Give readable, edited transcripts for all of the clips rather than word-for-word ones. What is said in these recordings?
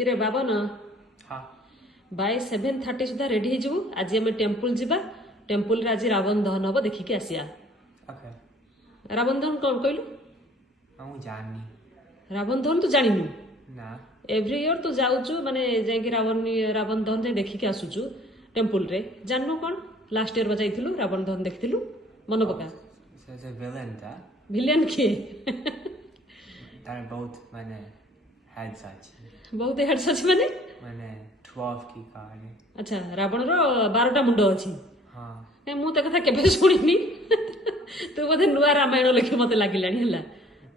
किरे बाबा न हाँ बाय 7:30 सुधा रेडी हो आज आम टेम्पल जा टेम्पल आज रावण दहन हम देखिक आसिया ओके रावण दहन कौन कहलु ମୁଁ ଜାଣିନି रावण दहन तू जानिनु ନା एव्री इयर तू जाऊचु माने जाई रावण दहन जाई देखिक आसुचु टेम्पल रे जाननु कौन लास्ट इयर बजाइथिलु रावण दहन देखिथिलु मन पका ସେ villain ଟା विलेन किए ତାର ବହୁତ ମାନେ heads ଅଛି बहुत हेड्स अछि माने 12 की कहानी अच्छा रावण रो 12टा मुंड अछि हाँ ए मु त कथा केबे सुनिनी तू बोधे नुआ रामायण लिखि मते लागिलानी हला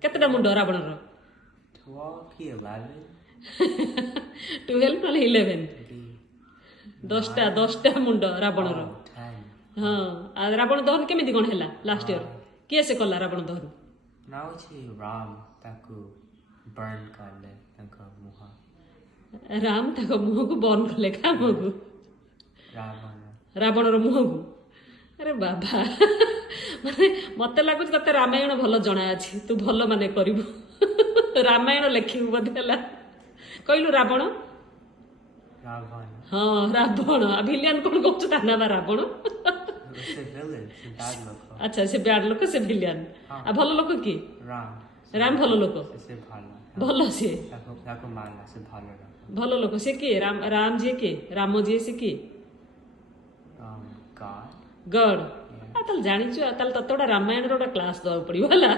केतटा मुंड रावण रो 12 की 11 12 नले 11 maybe 10टा मुंड रावण रो 10 हाँ आ रावण दहन केमिति कोन हला लास्ट इयर किए से कला रावण दहन ନା ଅଛି ରାମ ତାକୁ burn କଲେ ତାଙ୍କ ମୁହଁ राम ताको मुह को बर्न कले का मुह को ରାବଣ रावण रो मुह को अरे बाबा माने मते लागु तते रामायण भल जणा अछि तू भल माने करिवु रामायण लेखिबु बदला कहलु रावण ରାବଣ हाँ रावण आ विलियन कोन कहछु ता ना रावण ସେ villain ସେ bad ଲୋକ अच्छा से बैड लोक से विलियन आ भल लोक की ରାମ राम भल लोक ସେ ଭଲ भल से ତାକୁ ମାରଲା ସେ ଭଲ ଲୋକ भल लोक से के राम जी के राम जी से के God गड आ ताल जानिछु आ ताल ततोडा रामायण रो क्लास दवा पड़ियो हला